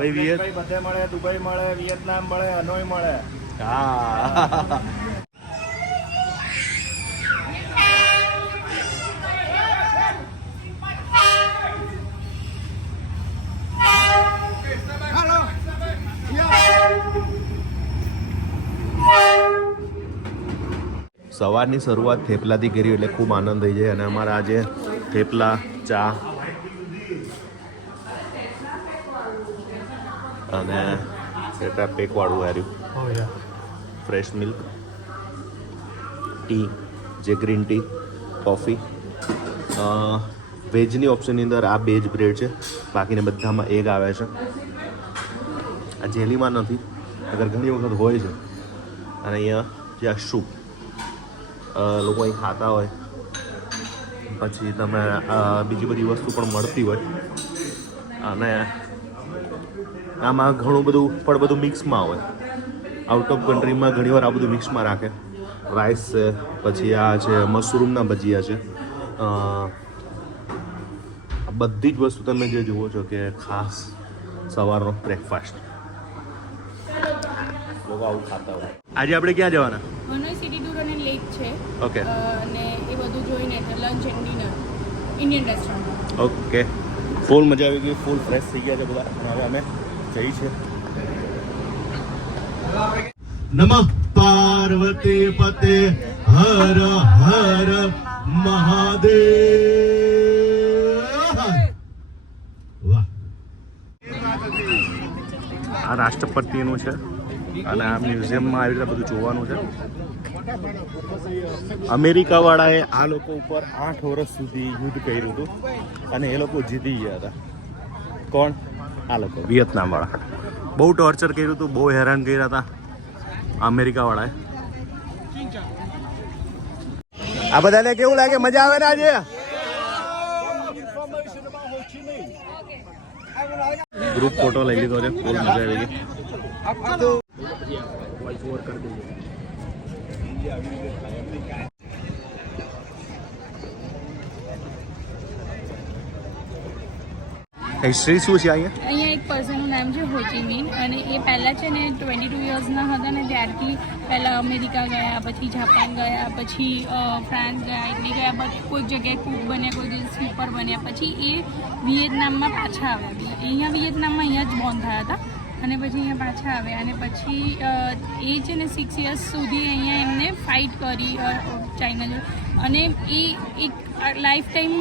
પછી વિયેત બધે મળે દુબઈ મળે વિયેતનામ મળે હનોઈ મળે. હા સવારની શરૂઆત થેપલાથી કરી એટલે ખૂબ આનંદ થઈ જાય અને અમારા આજે થેપલા ચા અને સેટા પેકવાળું હાર્યું ફ્રેશ મિલ્ક ટી જે ગ્રીન ટી કોફી વેજની ઓપ્શનની અંદર આ બેજ બ્રેડ છે. બાકીને બધામાં એગ આવે છે. આ જેલીમાં નથી અગર ઘણી વખત હોય છે. અને અહીંયા જે આ સૂપ લોકો અહીં ખાતા હોય. પછી તમે બીજી બધી વસ્તુ પણ મળતી હોય. અને આમાં ઘણું બધું પણ બધું મિક્સમાં હોય. આઉટ ઓફ કન્ટ્રીમાં ઘણીવાર આ બધું મિક્સમાં રાખે. રાઈસ છે પછી આ છે મશરૂમના ભજીયા છે. બધી જ વસ્તુ તમે જે જુઓ છો કે ખાસ સવારનો બ્રેકફાસ્ટ લોકો આવું ખાતા હોય. આજે આપણે ક્યાં જવાના? હનોઈ સિટી ટૂર અને લેક છે. ઓકે અને એ બધું જોઈને lunch and dinner Indian restaurant okay full મજા આવી ગઈ ફૂલ ફ્રેશ થઈ ગયા છે બધા. અને હવે અમે જઈ છે. નમઃ પાર્વતી પતે હર હર મહાદેવ. વાહ. આ રાષ્ટ્રપતિનું છે અને આ મ્યુઝિયમમાં આવી રીતે બધું જોવાનું છે. અમેરિકા વાળાએ આ લોકો ઉપર આઠ વર્ષ સુધી યુદ્ધ કર્યું હતું અને એ લોકો જીતી ગયા હતા. કોણ? આ લોકો. વિયેતનામવાળા. બહુ ટોર્ચર કર્યું હતું બહુ હેરાન કર્યા હતા અમેરિકાવાળાએ. આ બધાને કેવું લાગે? મજા આવે ને આજે? ગ્રુપ ફોટો લઈ લીધો છે ફૂલ મજા આવી ગઈ. હિસ્ટ્રી શું છે અહીંયા? અહીંયા એક પર્સનનું નામ છે હોચીમિન અને એ પહેલાં છે ને ટ્વેન્ટી ટુ યર્સના હતા ને, ત્યારથી પહેલાં અમેરિકા ગયા, પછી જાપાન ગયા, પછી ફ્રાન્સ ગયા, ઇટલી ગયા પછી કોઈક જગ્યાએ કૂક બન્યા, કોઈ જગ્યાએ સ્વીપર બન્યા. પછી એ વિયેતનામમાં પાછા આવ્યા. અહીંયા વિયેતનામમાં અહીંયા જ બોર્ન થયા હતા. અને પછી અહીંયા પાછા આવ્યા. અને પછી એ છે ને સિક્સ યર્સ સુધી અહીંયા એમને ફાઇટ કરી ચાઇના જોડે અને એ એક લાઈફ ટાઈમ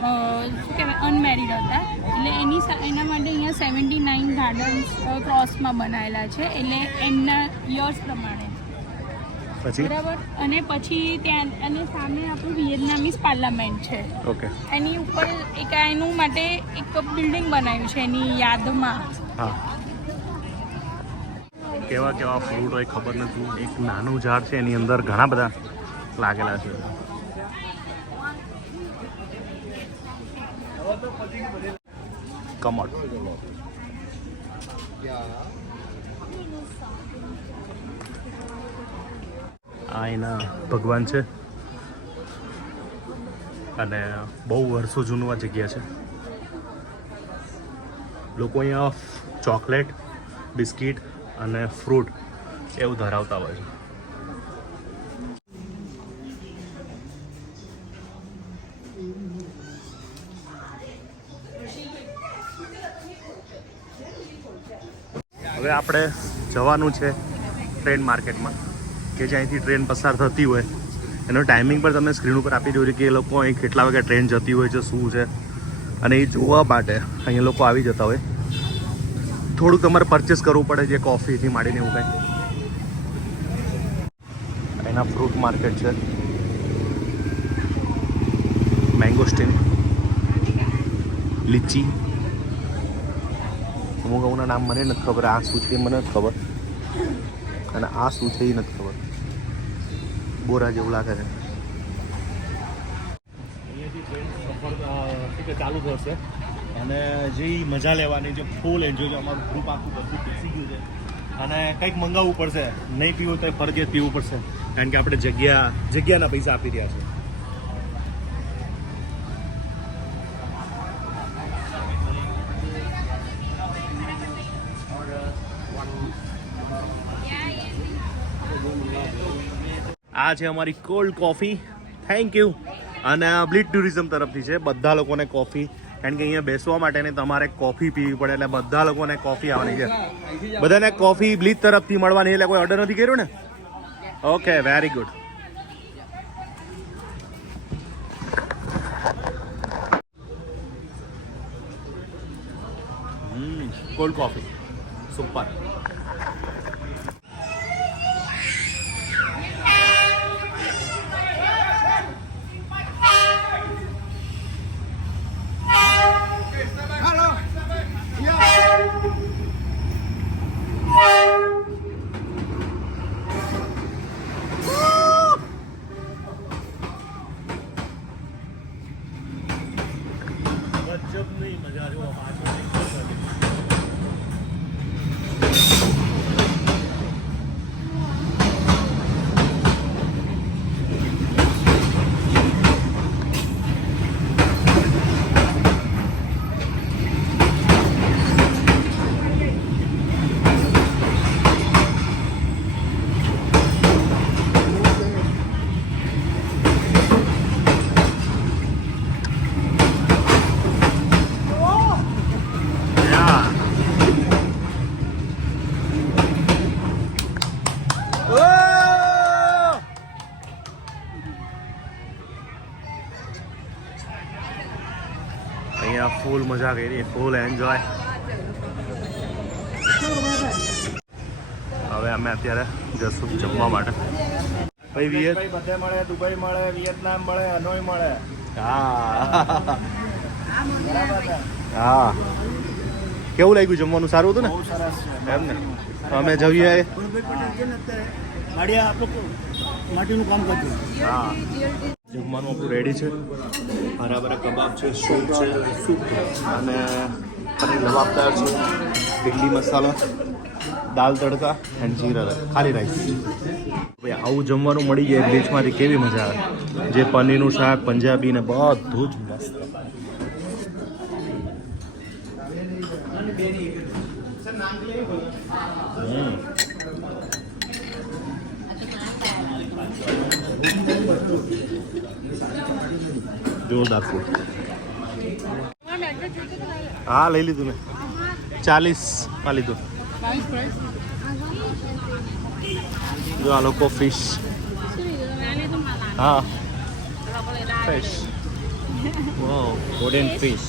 શું કહેવાય અનમેરિડ હતા. એટલે એની એના માટે અહીંયા સેવન્ટી નાઇન ગાર્ડન્સ ક્રોસમાં બનાવેલા છે. એટલે એમના યર્સ પ્રમાણે. બરાબર? અને પછી ત્યાં અને સામે આપણું વિયેતનામીસ પાર્લામેન્ટ છે. ઓકે. એની ઉપર એક એનું માટે એક બિલ્ડિંગ બનાવ્યું છે એની યાદમાં. હા. કેવા કેવા ફ્રૂટ હોય ખબર નથી. એક નાનું ઝાડ છે એની અંદર ઘણા બધા લાગેલા છે. કમળ. આ એના ભગવાન છે. અને બહુ વર્ષો જૂનું આ જગ્યા છે. લોકો અહીંયા ચોકલેટ, બિસ્કિટ અને ફ્રૂટ એવું ધરાવતા હોય છે હવે આપણે જવાનું છે ટ્રેન માર્કેટમાં, કે જ્યાંથી ટ્રેન પસાર થતી હોય. એનો ટાઈમિંગ પણ તમને સ્ક્રીન ઉપર આપી છે કે એ લોકો અહીં કેટલા વાગે ટ્રેન જતી હોય છે, શું છે. અને એ જોવા માટે અહીંયા લોકો આવી જતા હોય. થોડુંક તમારે પરચેસ કરવું પડે જે કોફીથી માંડીને એવું કાંઈ. એના ફ્રૂટ માર્કેટ છે. મેંગોસ્ટીન લીચી. અમુક અમુકના નામ મને નથી ખબર, આ શું છે મને નથી ખબર. અને આ શું છે એ નથી ખબર. બોરા જેવું લાગે છે. સફર ચાલુ થશે. અને જે મજા લેવાની, જે ફૂલ એન્જોય છે, અમારું ગ્રુપ આખું બધું બેસી ગયું છે. અને કંઈક મંગાવવું પડશે. નહીં પીવું તો ફરજિયાત પીવું પડશે. કારણ કે આપણે જગ્યા, જગ્યાના પૈસા આપી રહ્યા છે આ છે અમારી કોલ્ડ કોફી થેન્ક યુ અને આ બ્લીડ ટુરિઝમ તરફથી છે. બધા લોકોને કોફી કારણ કે અહીંયા બેસવા માટેની તમારે કોફી પીવી પડે એટલે બધા લોકોને કોફી આવવાની છે. બધાને કોફી બ્લીડ તરફથી મળવાની એટલે કોઈ ઓર્ડર નથી કર્યો ને? Okay very good cold coffee super અહીંયા ફૂલ મજા કરી ફૂલ એન્જોય હવે અમે અત્યારે જશું જમવા માટે. ભાઈ વિયત? બધે મળે દુબઈ મળે વિયેતનામ મળે હનોઈ મળે. હા. હા. કેવું લાગ્યું જમવાનું? સારું હતું ને? બહુ સરસ છે. એમ ને અમે જઈએ માટીનું કામ કરતું. હા. જમવાનું આપણું રેડી છે. બરાબર કબાબ છે, સૂપ છે, અને પનીર લવાબદાર છે ઇડલી મસાલા, દાલ તડકા એન્ડ જીરા ખાલી રાઈસ. ભાઈ, આવું જમવાનું મળી જાય બ્રિજમાંથી કેવી મજા આવે? જે પનીરનું શાક, પંજાબી ને બધું જ ફૂડ હા, લઈ લીધું મેં. ચાલીસમાં લીધું. જો આ લોકો ફિશ હા. Fish Korean fish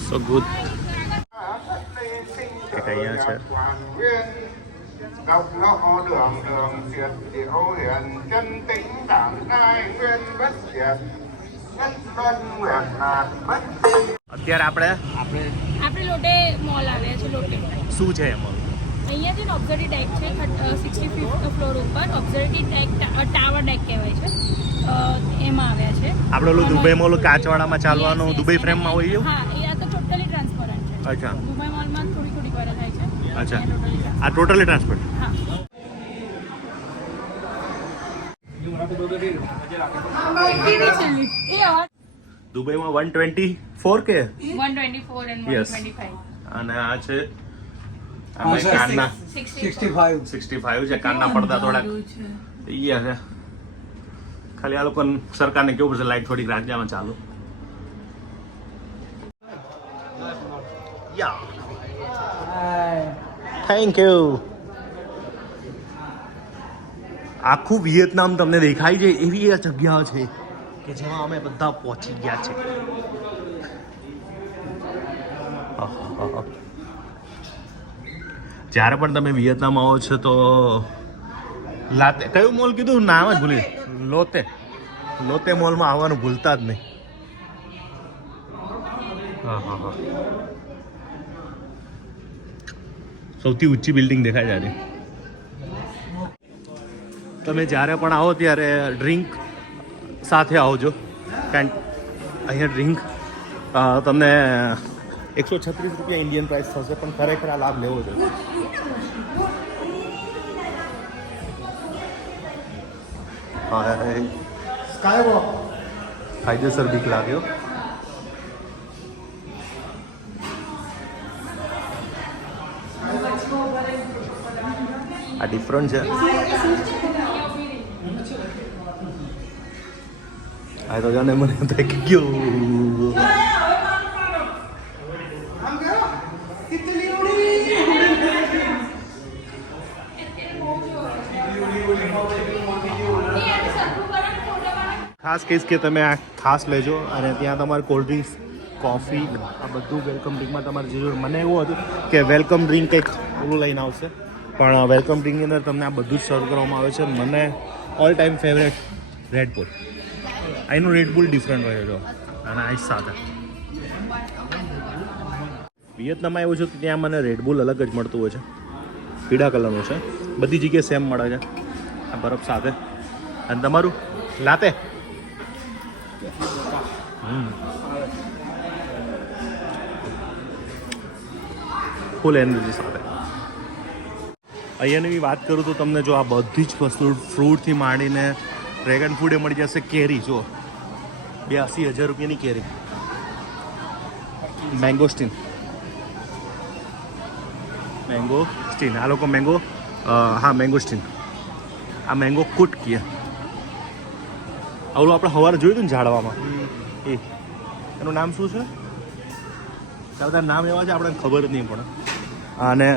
so good અહીંયા છે Độc nó ho đường đường tuyệt diệu hiền chân tính đảng ngai nguyên bất diệt nhất luân nguyện lạc bất di અત્યારે આપણે? આપણે આપણે લોટે મોલ આવ્યા છે લોટે. શું છે એમાં? અહીંયા છે ને ઓબ્ઝર્વી ડેક છે સિક્સટી ફિફ્થ ફ્લોર ઉપર. ઓબ્ઝર્વી ડેક ટાવર ડેક કહેવાય છે. એમાં આવ્યા છે. આપણે ઓલું દુબઈ દુબઈમાં ઓલું કાચવાડામાં ચાલવાનું. દુબઈ ફ્રેમમાં હોય એવું? હા એ આ તો ટોટલી ટ્રાન્સપરન્ટ છે. અચ્છા. દુબઈ મોલમાં થોડી થોડી વાર થાય છે અચ્છા. આ ટોટલી ટ્રાન્સપોર્ટ દુબઈમાં વન ટ્વેન્ટી ફોર કે વન ટ્વેન્ટી ફોર ફાઈવ અને આ છે કાનના. સિક્સટી સિક્સટી ફાઈવ છે કાનના પડદા થોડાક. થઈ છે. ખાલી આ લોકો સરકારને કેવું પડશે લાઈટ થોડીક રાજ્યમાં ચાલુ. થેન્ક યુ આખું વિયેતનામ તમને દેખાય છે, એવી આ જગ્યા છે કે જેમાં અમે બધા પહોંચી ગયા છે. જ્યારે પણ તમે વિયેતનામ આવો છો તો લાતે, કયું મોલ કીધું? નામ જ ભૂલી લોતે. લોતે મોલમાં આવવાનું ભૂલતા જ નહીં. હા હા હા. સૌથી ઊંચી બિલ્ડિંગ દેખાય છે તમે જ્યારે પણ આવો ત્યારે ડ્રિંક સાથે આવજો કારણ અહીંયા ડ્રિંક તમને એકસો છત્રીસ રૂપિયા ઇન્ડિયન પ્રાઇસ થશે પણ ખરેખર આ લાભ લેવો જોઈએ. હાય. કાયદેસર બીક લાગ્યો. આ ડિફરન્ટ છે. આ તો જાણે મને થાકી ગયું. ખાસ કહીશ કે તમે આ ખાસ લેજો અને ત્યાં તમારે કોલ્ડ ડ્રિંક્સ કોફી આ બધું વેલકમ ડ્રિંકમાં તમારે જે જોઈએ. મને એવું હતું કે વેલકમ ડ્રિંક કંઈક ઓલું લઈને આવશે. પણ વેલકમ ડ્રિંકની અંદર તમને આ બધું જ સર્વ કરવામાં આવે છે. મને all time favourite Red Bull અહીંનું રેડબુલ ડિફરન્ટ હોય જો. અને આઈસ સાથે. વિયેતનામમાં એવું છે કે ત્યાં મને રેડબુલ અલગ જ મળતું હોય છે. પીળા કલરનું છે. બધી જગ્યાએ સેમ મળે છે. આ બરફ સાથે. અને તમારું? લાતે? ફૂલ એનર્જી સાથે. અહીંયાની વાત કરું તો તમને જો આ બધી જ વસ્તુ ફ્રૂટથી માંડીને ડ્રેગન ફ્રૂટ એ મળી જશે કેરી જો બ્યાસી હજાર રૂપિયાની કેરી. મેંગો સ્ટીન મેંગો સ્ટીન આ લોકો મેંગો હા મેંગો સ્ટીન આ મેંગો કુટ કીએ આવલું આપણે સવારે જોયું હતું ને ઝાડવામાં? એ. એનું નામ શું છે? બધા નામ એવા છે? આપણને ખબર જ નહીં પડે. અને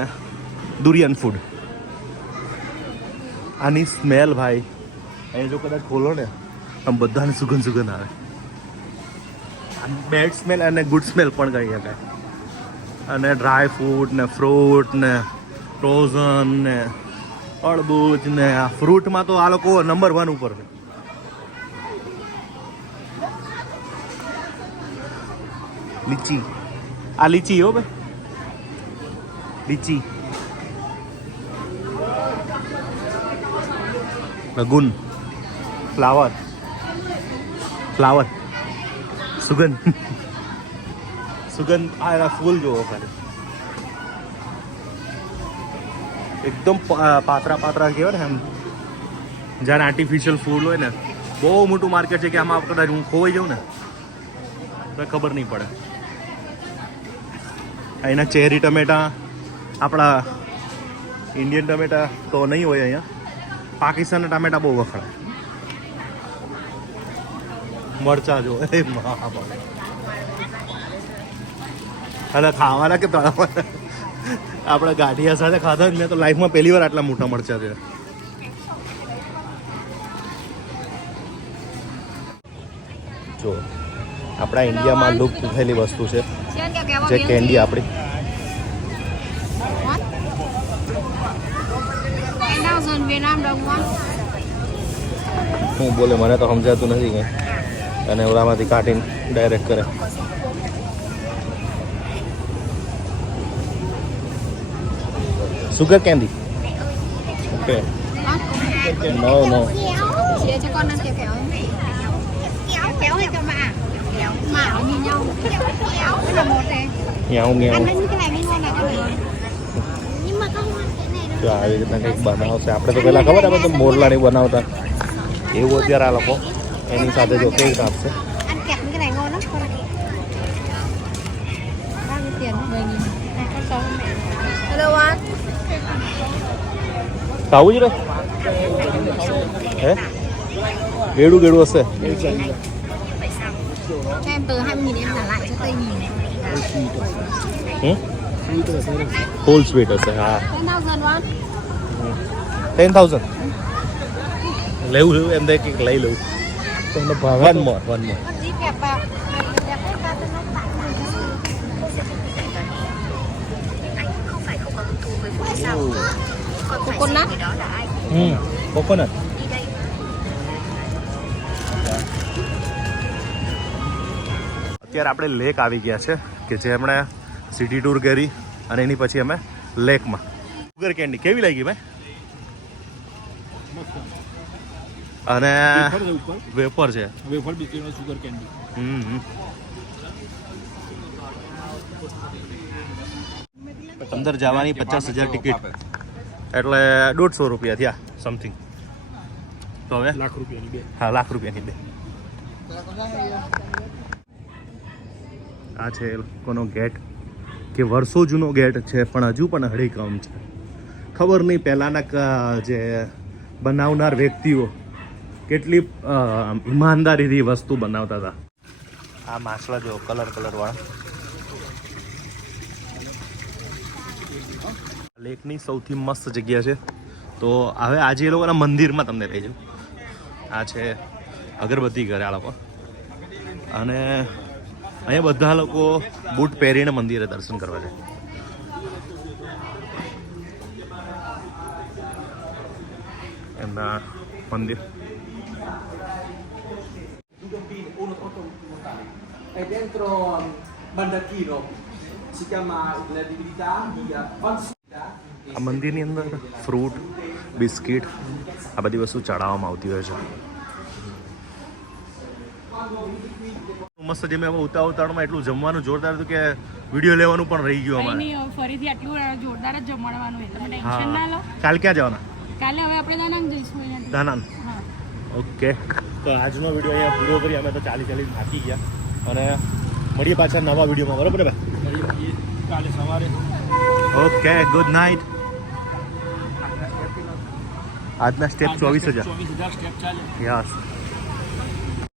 દુરિયન ફૂડ આની સ્મેલ ભાઈ. એ જો કદાચ ખોલો ને, આમ બધાને સુગંધ સુગંધ આવે. બેડ સ્મેલ અને ગુડ સ્મેલ પણ કહી શકાય અને ડ્રાય ફ્રૂટ ને ફ્રૂટ ને ફ્રોઝન ને અડબૂજ ને આ ફ્રૂટમાં તો આ લોકો નંબર વન ઉપર છે. લીચી. આ લીચી હો ભાઈ. લીચી. રગુન ફ્લાવર ફ્લાવર સુગંધ સુગંધ આ એના ફૂલ જોવો ખાલી એકદમ પાતરા પાતળા કહેવાય ને એમ જ્યારે આર્ટિફિશિયલ ફૂલ હોય ને બહુ મોટું માર્કેટ છે કે આમાં કદાચ હું ખોવાઈ જાઉં ને તો ખબર નહીં પડે અહીંના ચેરી ટમેટા આપણા ઇન્ડિયન ટમેટા તો નહીં હોય અહીંયા પાકિસ્તાનના ટામેટા બહુ વખણાય મરચા જો એ અને ખાવાના કે તળાવવાના આપણે ગાંઠિયા સાથે ખાધા મેં તો લાઈફમાં પહેલી વાર આટલા મોટા મરચા છે જો આપણા ઇન્ડિયામાં લુપ્ત થયેલી વસ્તુ છે જે કેન્ડી આપણી. Việt Nam đồng one. શું બોલે મને તો સમજાતું નથી કંઈ અને ઓલામાંથી કાઢીને ડાયરેક્ટ કરે sugar candy okay no no Để cho con ăn kẹo kẹo ấy. Kéo kéo hay cho mạ? Mạ nó như nhau. Kéo cái là một này. યાઉ Ăn યાઉ những cái này mới ngon này các bạn. જો આવી રીતના કંઈક બનાવશે આપણે તો પહેલાં ખબર આપણે તો મોરલાની બનાવતા એવું અત્યારે આ લોકો એની સાથે જો કેક આપશે Ăn kẹp những cái này ngon lắm con ạ. Bao nhiêu tiền? 10 nghìn. Này con cho con mẹ. Hello anh. ખાવું જ રે હે ગેડું ગેડું હશે Cho em từ 20 nghìn em trả lại cho Tây nghìn. હમ Full sweet હશે હા ten thousand લેવું લેવું એમ થાય કે લઈ લઉં. તમને ભાવે one more one more. Hmm coconut. અત્યારે આપણે લેક આવી ગયા છે કે જે એમણે સિટી ટૂર કરી અને એની પછી અમે લેકમાં. સુગર કેન્ડી કેવી લાગી ભાઈ? અને વેપર છે વેફર બિસ્કીટનો સુગર કેન્ડી હમ. અંદર જવાની પચાસ હજાર ટિકિટ એટલે દોઢસો રૂપિયા થયા સમથિંગ તો હવે? લાખ રૂપિયાની બે. હા લાખ રૂપિયાની બે. આ છે લોકોનો ગેટ. કે વર્ષો જૂનો ગેટ છે, પણ હજુ પણ હળીકમ છે. ખબર નહીં પહેલાંના જે બનાવનાર વ્યક્તિઓ કેટલી ઈમાનદારીથી વસ્તુ બનાવતા હતા. આ માછલા જો કલર કલર વાળા. લેકની સૌથી મસ્ત જગ્યા છે. તો હવે આજે એ લોકોના મંદિરમાં તમને લઈ જાઉં. આ છે અગરબત્તી ઘરે આ લોકો. અને અહીંયા બધા લોકો બૂટ પહેરીને મંદિરે દર્શન કરવા જાય એમના મંદિર E dentro Mandakino si chiama la divinità di Pansuda. આ મંદિરની અંદર ફ્રૂટ, બિસ્કિટ, આ બધી વસ્તુ ચડાવવામાં આવતી હોય છે મસ્ત જે મેં હવે ઉતાર ઉતારમાં એટલું જમવાનું જોરદાર હતું કે વીડિયો લેવાનું પણ રહી ગયું અમારે. ફરીથી આટલું જોરદાર જ જમવાનું હોય. તમે ટેન્શન ના લો. કાલ ક્યાં જવાના? કાલે હવે આપણે દાનાંગ જઈશું દાનાંગ? ઓકે. તો આજનો વીડિયો અહીંયા પૂરો કરી અમે તો ચાલી ચાલી થાકી ગયા. અને મળીએ પાછા નવા વિડીયોમાં બરાબર ભાઈ? કાલે સવારે. ઓકે ગુડ નાઇટ આજના સ્ટેપ ચોવીસ હજાર. ચોવીસ હજાર સ્ટેપ ચાલે. યસ